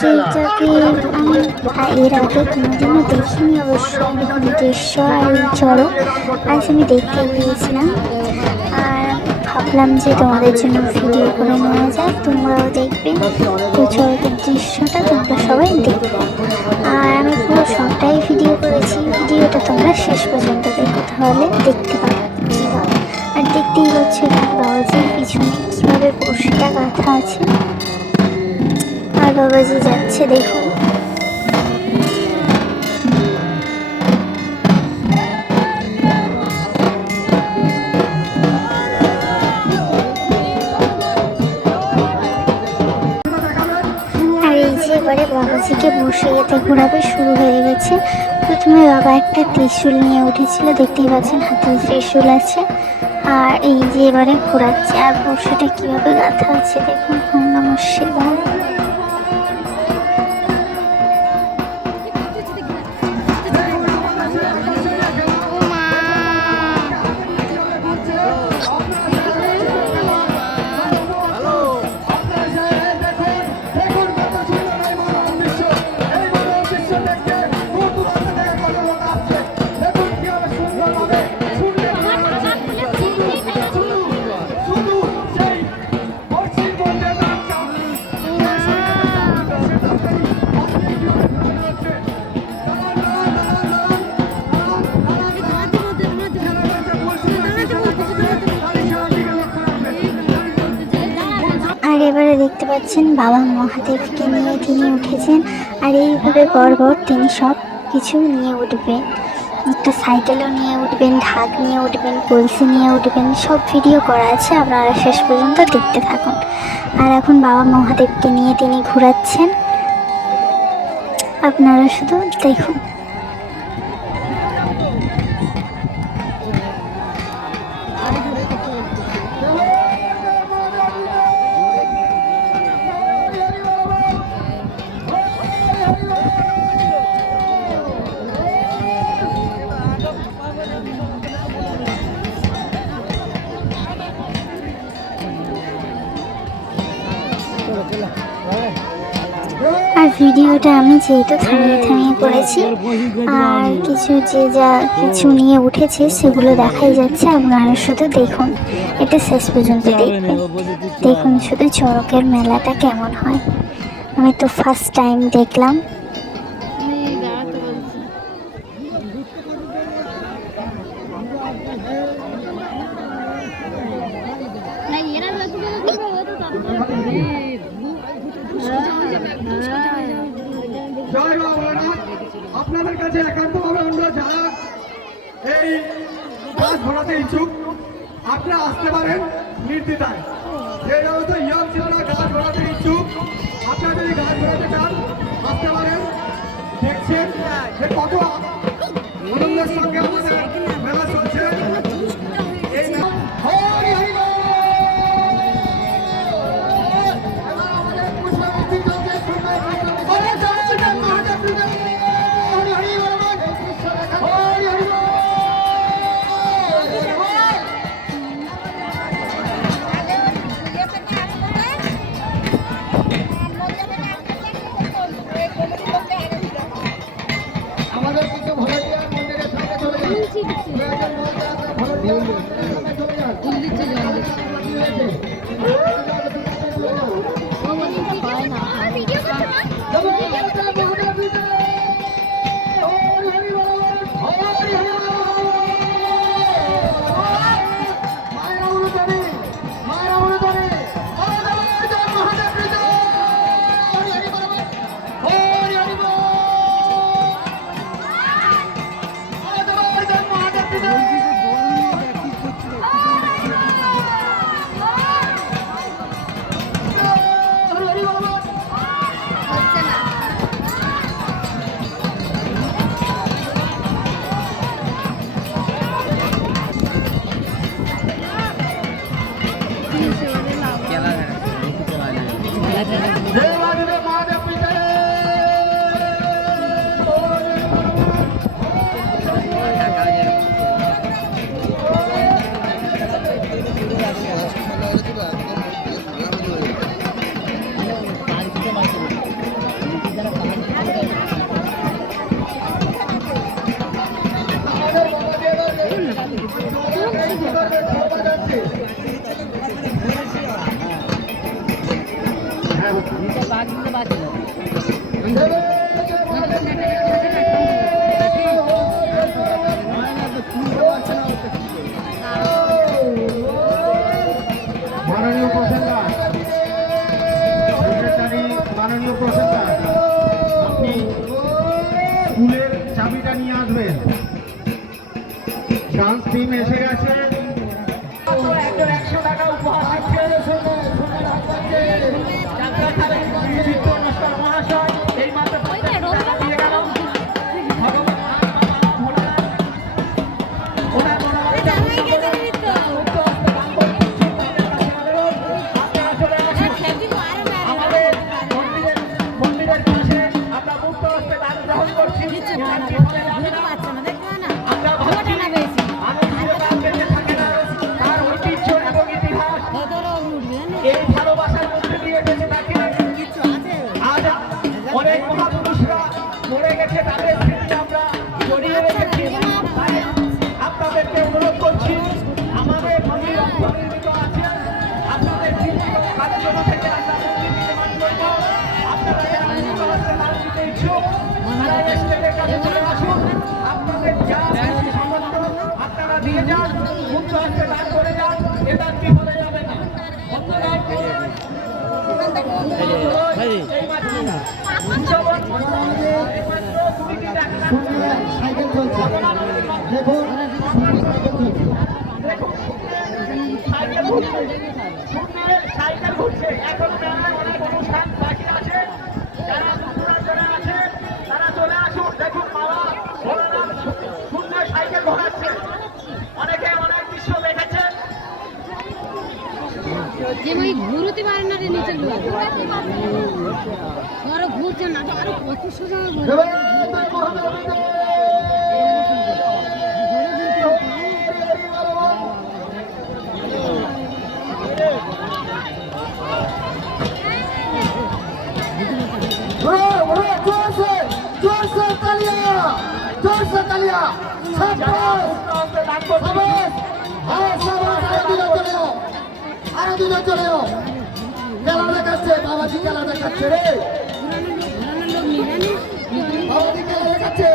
যেটাকে আমি এর আগে কোনোদিনও দেখিনি অবশ্যই। দেখুন দৃশ্য আর চড়ক আজ আমি দেখতে গিয়েছিলাম, আর ভাবলাম যে তোমাদের জন্য ভিডিও করে নেওয়া যায়, তোমরাও দেখবে। তো চড়কের দৃশ্যটা তোমরা সবাই দেখবে, আর আমি পুরো সবটাই ভিডিও করেছি। ভিডিওটা তোমরা শেষ পর্যন্ত দেখো, তাহলে দেখতে পাবে কীভাবে। আর দেখতেই হচ্ছে বাবাজির পিছনে কীভাবে বড়শিটা গাঁথা আছে, আর বাবাজি যাচ্ছে দেখুন। এবারে বাবাজিকে বসে এতে ঘোরাবে শুরু হয়ে গেছে। প্রথমে বাবা একটা ত্রিশূল নিয়ে উঠেছিল, দেখতেই পাচ্ছেন হাতে ত্রিশূল আছে। আর এই যে এবারে ঘোরাচ্ছে, আর বর্ষাটা কিভাবে গাঁথা আছে দেখুন। ওম নমঃ শিবায়। আর এবারে দেখতে পাচ্ছেন বাবা মহাদেবকে নিয়ে তিনি উঠেছেন, আর এইভাবে পরপর তিনি সব কিছু নিয়ে উঠবেন। একটা সাইকেলও নিয়ে উঠবেন, ঢাক নিয়ে উঠবেন, কলসি নিয়ে উঠবেন, সব ভিডিও করা আছে, আপনারা শেষ পর্যন্ত দেখতে থাকুন। আর এখন বাবা মহাদেবকে নিয়ে তিনি ঘোরাচ্ছেন, আপনারা শুধু দেখুন। আর ভিডিওটা আমি যেহেতু থামিয়ে থামিয়ে করেছি, আর কিছু যে যা কিছু নিয়ে উঠেছে সেগুলো দেখাই যাচ্ছে, আপনারা শুধু দেখুন, এটা শেষ পর্যন্ত দেখবেন। দেখুন শুধু চড়কের মেলাটা কেমন হয়, আমি তো ফার্স্ট টাইম দেখলাম। আপনাদের কাছে একান্তভাবে অনুরোধ, যারা এই গাছ ঘোরাতে ইচ্ছুক আপনারা আসতে পারেন নির্দ্বিধায়। যে সমস্ত ইয়ং ছেলেরা গাছ ঘোরাতে ইচ্ছুক, আপনারা যদি গাছ ঘোরাতে চান আসতে পারেন। দেখছেন যে কত আনন্দের সঙ্গে আমাদের মেলা চলছে। কি করবে ঢোল বাজাচ্ছে মাননীয় প্রসেনদার সেক্রেটারি মাননীয় প্রসেনদার আপনি স্কুলের চাবিটা নিয়ে আসবেন ডান্স টিম এসে গেছে একজন 100 টাকা উপহার দিচ্ছে চিত্রনস্কর মহাশয় এই মাত্র দিয়ে গেল মন্দিরের পাশে আমরা মুক্ত হস্তে দান গ্রহণ করছি আমরা ভাবছি আনন্দ বেঁচে থাকে না তার ঐতিহ্য এবং ইতিহাস এই ভালোবাসার মধ্যে দিয়ে বেঁচে থাকে আজ অনেক মহাপুরুষরা মরে গেছে তাদের স্মৃতি আমরা জড়িয়ে রেখেছি তাই আপনাদেরকে অনুরোধ করছি আমাদের মন্দির অন্তর্নির্মিত আছে আপনাদের জীবিত কার্যক্রম থেকে আমরা মন্দির নির্মাণ করব আপনারা যারা মুক্ত হস্তে দান দিতে ইচ্ছুক তারা স্টেজের কাছে চলে আসুন আপনাদের যা বেশি সামর্থ্য আপনারা দিয়ে যান মুক্ত হস্তে দান করে যান এ দান কি হয়ে যাবে না ধন্যবাদ সাইকেল চলছে দেখুন সাইকেল ঘুরছে এখন অনেক অনুষ্ঠান বাকি আছে যারা দূরান্তরে আছে তারা চলে আসুন দেখুন বাবা ভোলানাথ সুন্দর সাইকেল ঘোরাচ্ছে অনেকে অনেক দৃশ্য দেখেছে যে ওই ঘুরতে পারে না রে নিচে লোক আরো ঘুরছে না আরো কত সোজা আরো দুজন চলে যাও খেলা দেখাচ্ছে বাবাজি খেলা দেখাচ্ছে রে বাবাজি খেলা দেখাচ্ছে